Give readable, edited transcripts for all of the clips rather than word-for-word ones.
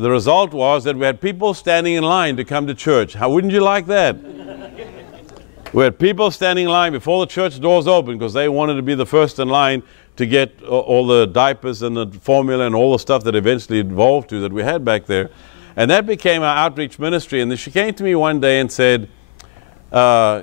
the result was that we had people standing in line to come to church. How wouldn't you like that? We had people standing in line before the church doors opened because they wanted to be the first in line to get all the diapers and the formula and all the stuff that eventually evolved to that we had back there. And that became our outreach ministry. And she came to me one day and said, I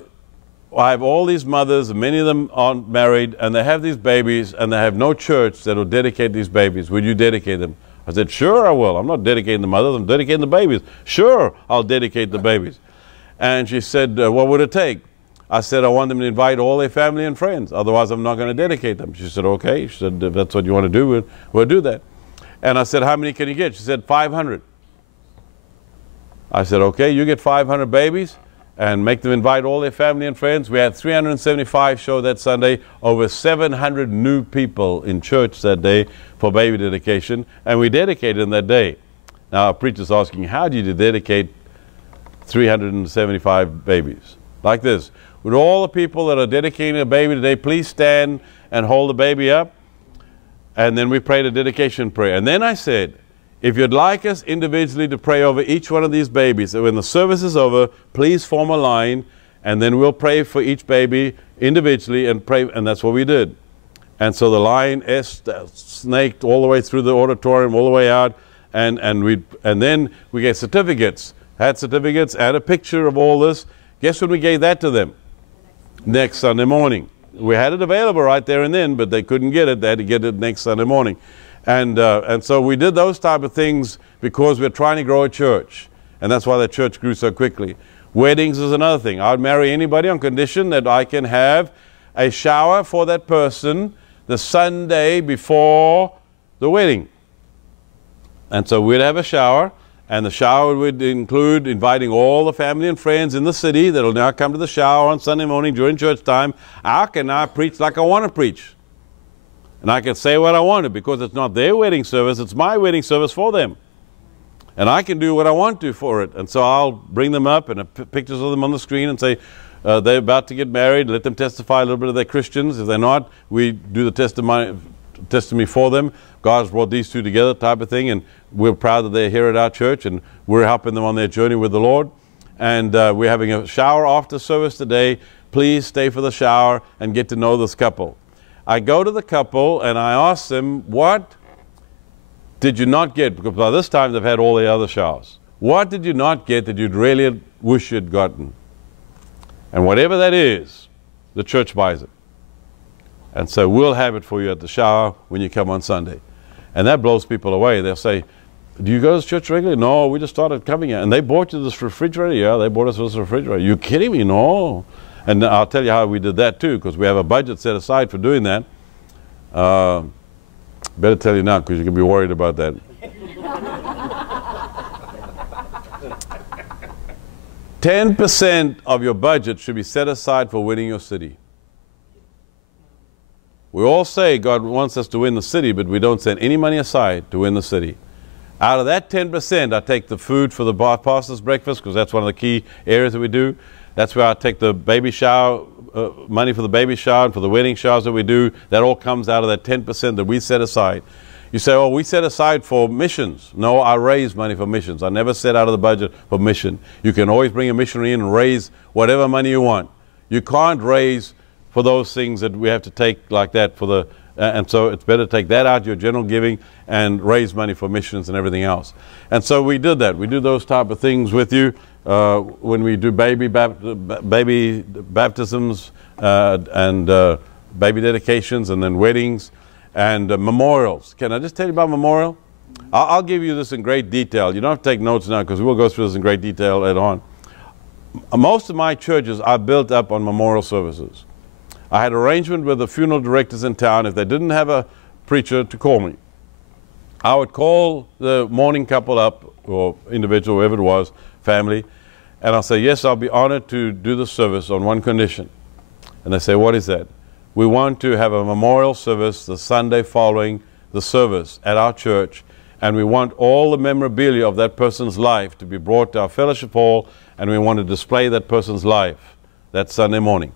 have all these mothers, and many of them aren't married, and they have these babies, and they have no church that will dedicate these babies. Would you dedicate them? I said, sure I will. I'm not dedicating the mothers, I'm dedicating the babies. Sure, I'll dedicate the babies. And she said, what would it take? I said, I want them to invite all their family and friends. Otherwise, I'm not going to dedicate them. She said, okay. She said, if that's what you want to do, we'll do that. And I said, how many can you get? She said, 500. I said, okay, you get 500 babies and make them invite all their family and friends. We had 375 show that Sunday, over 700 new people in church that day for baby dedication, and we dedicated them that day. Now, a preacher's asking, how do you dedicate 375 babies? Like this. Would all the people that are dedicating a baby today please stand and hold the baby up? And then we prayed a dedication prayer. And then I said, if you'd like us individually to pray over each one of these babies, so when the service is over, please form a line, and then we'll pray for each baby individually and pray, and that's what we did. And so the line snaked all the way through the auditorium, all the way out, and then we gave certificates. Had certificates, had a picture of all this. Guess when we gave that to them? Next Sunday morning. We had it available right there and then, but they couldn't get it. They had to get it next Sunday morning. And so we did those type of things because we're trying to grow a church. And that's why the church grew so quickly. Weddings is another thing. I'd marry anybody on condition that I can have a shower for that person the Sunday before the wedding. And so we'd have a shower. And the shower would include inviting all the family and friends in the city that will now come to the shower on Sunday morning during church time. I can now preach like I want to preach. And I can say what I want to because it's not their wedding service, it's my wedding service for them. And I can do what I want to for it. And so I'll bring them up and pictures of them on the screen and say, they're about to get married, let them testify a little bit of their Christians. If they're not, we do the testimony for them. God's brought these two together type of thing, and we're proud that they're here at our church, and we're helping them on their journey with the Lord. And we're having a shower after service today. Please stay for the shower and get to know this couple. I go to the couple and I ask them, what did you not get? Because by this time they've had all the other showers. What did you not get that you'd really wish you'd gotten? And whatever that is, the church buys it. And so we'll have it for you at the shower when you come on Sunday. And that blows people away. They'll say, do you go to church regularly? No, we just started coming here. And they bought you this refrigerator? Yeah, they bought us this refrigerator. You kidding me? No. And I'll tell you how we did that too, because we have a budget set aside for doing that. Better tell you now, because you can be worried about that. 10% of your budget should be set aside for winning your city. We all say God wants us to win the city, but we don't set any money aside to win the city. Out of that 10%, I take the food for the pastor's breakfast, because that's one of the key areas that we do. That's where I take the baby shower, money for the baby shower and for the wedding showers that we do. That all comes out of that 10% that we set aside. You say, oh, we set aside for missions. No, I raise money for missions. I never set out of the budget for mission. You can always bring a missionary in and raise whatever money you want. You can't raise for those things that we have to take like that for the, and so it's better to take that out, your general giving, and raise money for missions and everything else. And so we did that. We do those type of things with you when we do baby baptisms and baby dedications, and then weddings and memorials. Can I just tell you about memorial? I'll give you this in great detail. You don't have to take notes now, because we'll go through this in great detail later on. Most of my churches are built up on memorial services. I had arrangement with the funeral directors in town. If they didn't have a preacher, to call me. I would call the mourning couple up, or individual, whoever it was, family, and I'll say, yes, I'll be honored to do the service on one condition. And they say, what is that? We want to have a memorial service the Sunday following the service at our church, and we want all the memorabilia of that person's life to be brought to our fellowship hall, and we want to display that person's life that Sunday morning,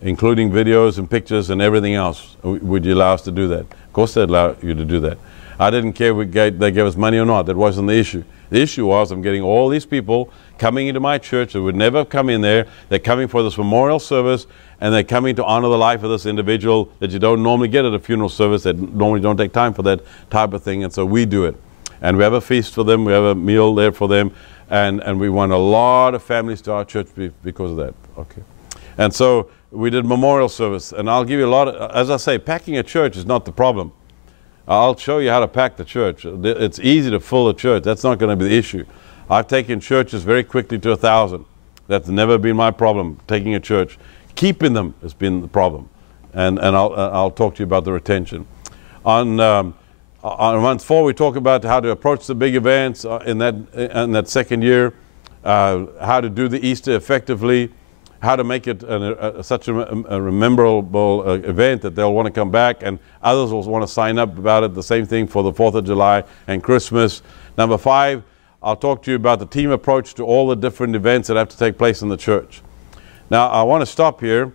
including videos and pictures and everything else. Would you allow us to do that? Of course they'd allow you to do that. I didn't care if they gave us money or not. That wasn't the issue. The issue was I'm getting all these people coming into my church that would never come in there. They're coming for this memorial service, and they're coming to honor the life of this individual that you don't normally get at a funeral service, that normally don't take time for that type of thing, and so we do it. And we have a feast for them, we have a meal there for them, and we want a lot of families to our church because of that. Okay. And so we did memorial service, and I'll give you a lot of, as I say, packing a church is not the problem. I'll show you how to pack the church. It's easy to fill a church. That's not going to be the issue. I've taken churches very quickly to 1,000. That's never been my problem, taking a church. Keeping them has been the problem. And I'll talk to you about the retention. On month 4, we talk about how to approach the big events in that second year, how to do the Easter effectively, how to make it such a memorable event that they'll want to come back, and others will want to sign up about it. The same thing for the 4th of July and Christmas. Number 5, I'll talk to you about the team approach to all the different events that have to take place in the church. Now, I want to stop here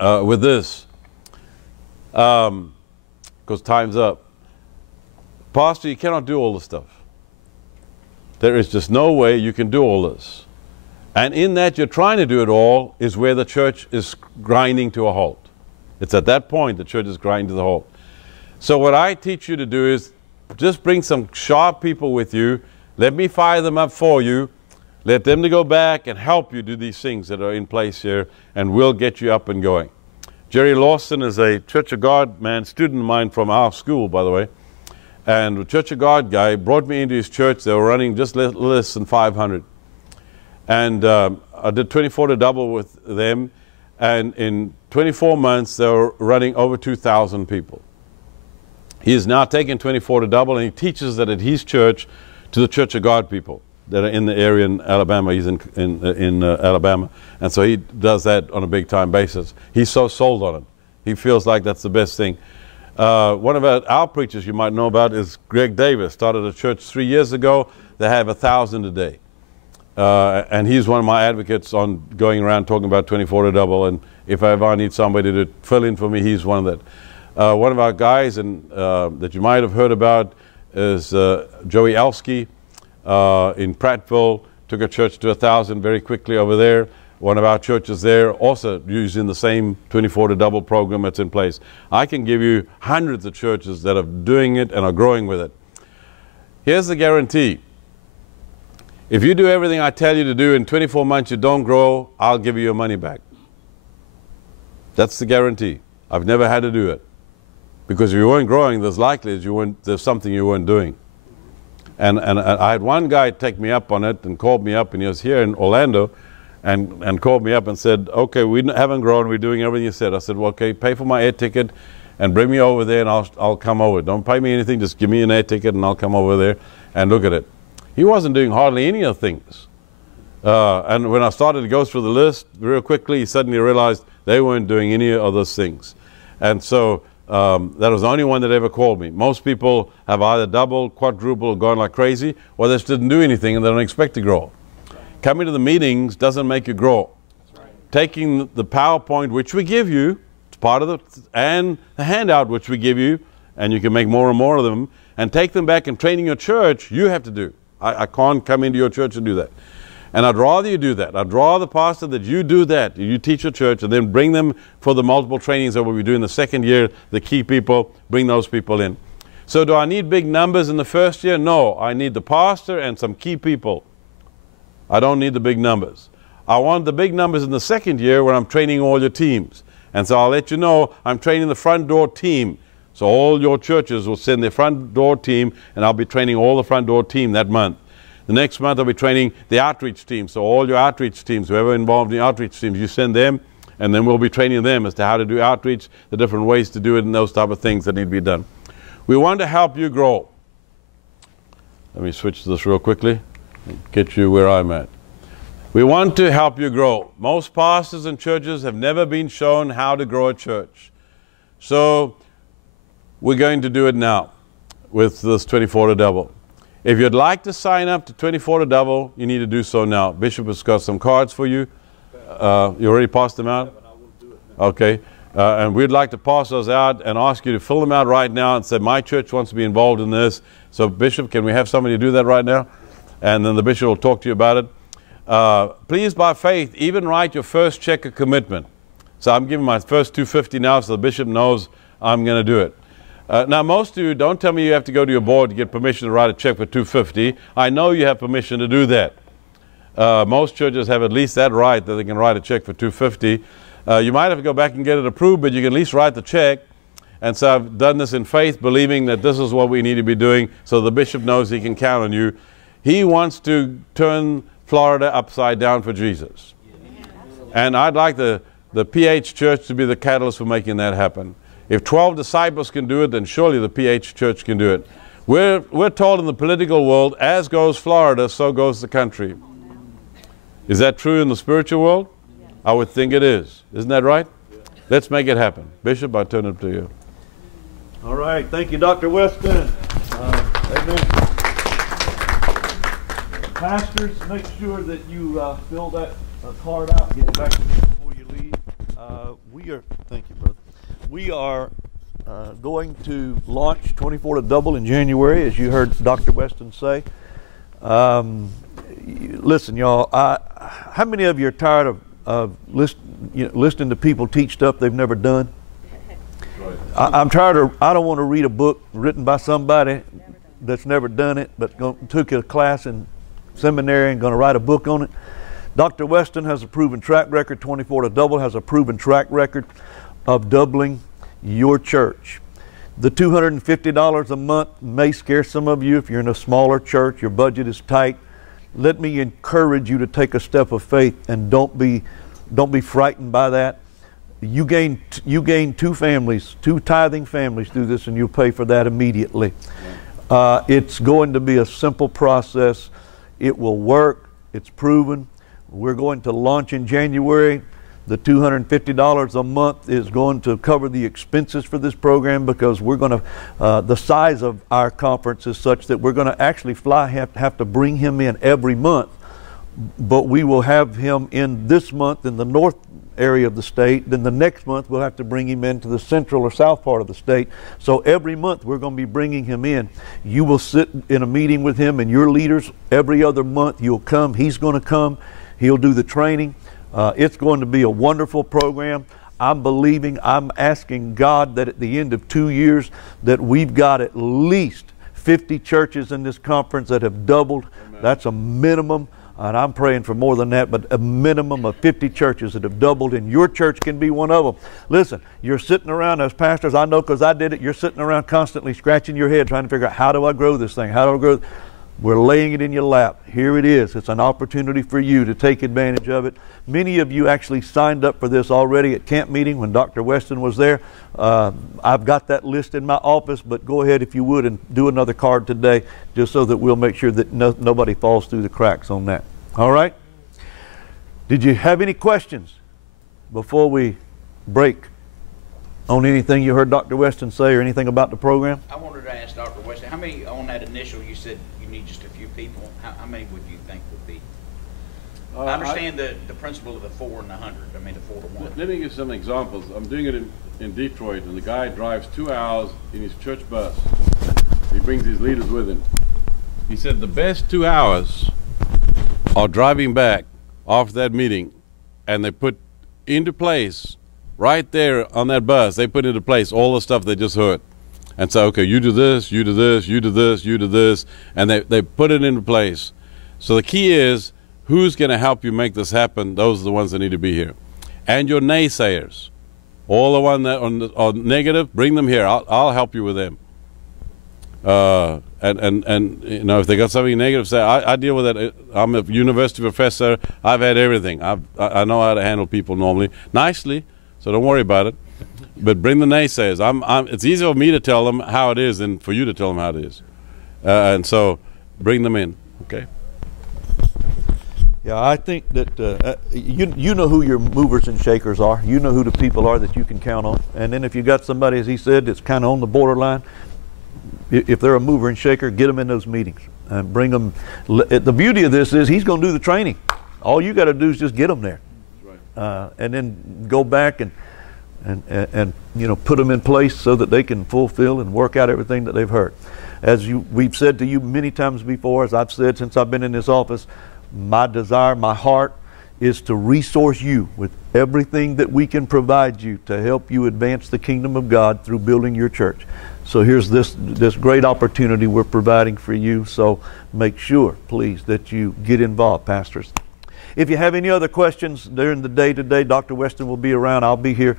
with this, because time's up. Pastor, you cannot do all this stuff. There is just no way you can do all this. And in that you're trying to do it all is where the church is grinding to a halt. It's at that point the church is grinding to the halt. So what I teach you to do is just bring some sharp people with you. Let me fire them up for you. Let them to go back and help you do these things that are in place here, and we'll get you up and going. Jerry Lawson is a Church of God man, student of mine from our school, by the way. And the Church of God guy brought me into his church. They were running just less than 500. And I did 24 to double with them, and in 24 months they were running over 2,000 people. He is now taking 24 to double, and he teaches that at his church to the Church of God people that are in the area in Alabama. He's in Alabama, and so he does that on a big time basis. He's so sold on it. He feels like that's the best thing. One of our preachers you might know about is Greg Davis. Started a church 3 years ago. They have 1,000 a day. And he's one of my advocates on going around talking about 24 to double, and if ever I need somebody to fill in for me, he's one of that. One of our guys that you might have heard about is Joey Elsky in Prattville. Took a church to 1,000 very quickly over there. One of our churches there also using the same 24 to double program that's in place. I can give you hundreds of churches that are doing it and are growing with it. Here's the guarantee. If you do everything I tell you to do in 24 months, you don't grow, I'll give you your money back. That's the guarantee. I've never had to do it. Because if you weren't growing, there's something you weren't doing. And I had one guy take me up on it and called me up, and he was here in Orlando, and called me up and said, okay, we haven't grown, we're doing everything you said. I said, well, okay, pay for my air ticket and bring me over there, and I'll come over. Don't pay me anything, just give me an air ticket and I'll come over there and look at it. He wasn't doing hardly any of the things. And when I started to go through the list real quickly, he suddenly realized they weren't doing any of those things. And so that was the only one that ever called me. Most people have either doubled, quadrupled, or gone like crazy, or they just didn't do anything and they don't expect to grow. Coming to the meetings doesn't make you grow. Taking the PowerPoint, which we give you, it's part of and the handout, which we give you, and you can make more and more of them, and take them back and training your church, you have to do. I can't come into your church and do that. And I'd rather you do that. I'd rather, Pastor, that you do that. You teach your church and then bring them for the multiple trainings that we'll be doing the second year, the key people, bring those people in. So do I need big numbers in the first year? No. I need the pastor and some key people. I don't need the big numbers. I want the big numbers in the second year when I'm training all your teams. And so I'll let you know I'm training the front door team. So all your churches will send their front door team, and I'll be training all the front door team that month. The next month I'll be training the outreach team. So all your outreach teams, whoever involved in the outreach teams, you send them, and then we'll be training them as to how to do outreach, the different ways to do it, and those type of things that need to be done. We want to help you grow. Let me switch to this real quickly and get you where I'm at. We want to help you grow. Most pastors and churches have never been shown how to grow a church. So we're going to do it now with this 24 to double. If you'd like to sign up to 24 to double, you need to do so now. Bishop has got some cards for you. You already passed them out? Okay. And we'd like to pass those out and ask you to fill them out right now and say, my church wants to be involved in this. So, Bishop, can we have somebody do that right now? And then the bishop will talk to you about it. Please, by faith, even write your first check of commitment. So I'm giving my first $250 now so the bishop knows I'm going to do it. Now, most of you, don't tell me you have to go to your board to get permission to write a check for $250. I know you have permission to do that. Most churches have at least that right that they can write a check for $250. You might have to go back and get it approved, but you can at least write the check. And so I've done this in faith, believing that this is what we need to be doing so the bishop knows he can count on you. He wants to turn Florida upside down for Jesus. And I'd like the PH Church to be the catalyst for making that happen. If 12 disciples can do it, then surely the PH Church can do it. We're told in the political world, as goes Florida, so goes the country. Is that true in the spiritual world? I would think it is. Isn't that right? Let's make it happen. Bishop, I turn it to you. All right. Thank you, Dr. Weston. Amen. Pastors, make sure that you fill that card out. Get it back to me before you leave. Thank you, brother. We are going to launch 24 to Double in January, as you heard Dr. Weston say. Listen, y'all, how many of you are tired of listening to people teach stuff they've never done? I'm tired of, I don't want to read a book written by somebody that's never done it, but took a class in seminary and going to write a book on it. Dr. Weston has a proven track record. 24 to Double has a proven track record of doubling your church. The $250 a month may scare some of you if you're in a smaller church, your budget is tight. Let me encourage you to take a step of faith and don't be frightened by that. You gain two tithing families through this, and you'll pay for that immediately. It's going to be a simple process. It will work. It's proven. We're going to launch in January. The $250 a month is going to cover the expenses for this program, because we're going to, the size of our conference is such that we're going to actually have to bring him in every month. But we will have him in this month in the north area of the state. Then the next month we'll have to bring him into the central or south part of the state. So every month we're going to be bringing him in. You will sit in a meeting with him and your leaders every other month. You'll come. He's going to come. He'll do the training. It's going to be a wonderful program. I'm asking God that at the end of 2 years that we've got at least 50 churches in this conference that have doubled. Amen. That's a minimum. And I'm praying for more than that, but a minimum of 50 churches that have doubled, and your church can be one of them. Listen, you're sitting around as pastors, I know because I did it, you're sitting around constantly scratching your head trying to figure out, how do I grow this thing? How do I grow? We're laying it in your lap. Here it is. It's an opportunity for you to take advantage of it. Many of you actually signed up for this already at camp meeting when Dr. Weston was there. I've got that list in my office, but go ahead if you would and do another card today, just so that we'll make sure that nobody falls through the cracks on that. All right? Did you have any questions before we break on anything you heard Dr. Weston say or anything about the program? I wanted to ask Dr. Weston, how many on that initial, you said you need just a few people, how many would you think would be? I understand the principle of the 4 and the 100, I mean the 4 to 1. Let me give some examples. I'm doing it in Detroit, and the guy drives 2 hours in his church bus. He brings his leaders with him. He said the best 2 hours are driving back after that meeting, and they put into place, right there on that bus, they put into place all the stuff they just heard. And say, okay, you do this, you do this, you do this, you do this, and they put it into place. So the key is, who's going to help you make this happen? Those are the ones that need to be here. And your naysayers, all the ones that are negative, bring them here. I'll help you with them. And you know, if they got something negative, say, I deal with that. I'm a university professor. I've had everything. I know how to handle people normally, nicely, so don't worry about it. But bring the naysayers. It's easier for me to tell them how it is than for you to tell them how it is. And so bring them in, okay? Yeah, I think that you know who your movers and shakers are. You know who the people are that you can count on. And then if you got somebody, as he said, that's kind of on the borderline, if they're a mover and shaker, get them in those meetings and bring them. The beauty of this is he's going to do the training. All you got to do is just get them there. Right. And then go back and and you know, put them in place so that they can fulfill and work out everything that they've heard. As we've said to you many times before, as I've said since I've been in this office, my desire, my heart is to resource you with everything that we can provide you to help you advance the kingdom of God through building your church. So here's this great opportunity we're providing for you. So make sure, please, that you get involved, pastors. If you have any other questions during the day today, Dr. Weston will be around. I'll be here.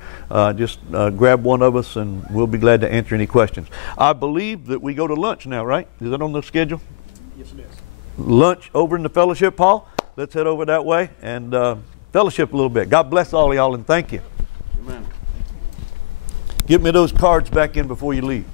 Just grab one of us and we'll be glad to answer any questions. I believe that we go to lunch now, right? Is that on the schedule? Yes, it is. Lunch over in the fellowship hall. Let's head over that way and fellowship a little bit. God bless all of y'all and thank you. Amen. Get me those cards back in before you leave.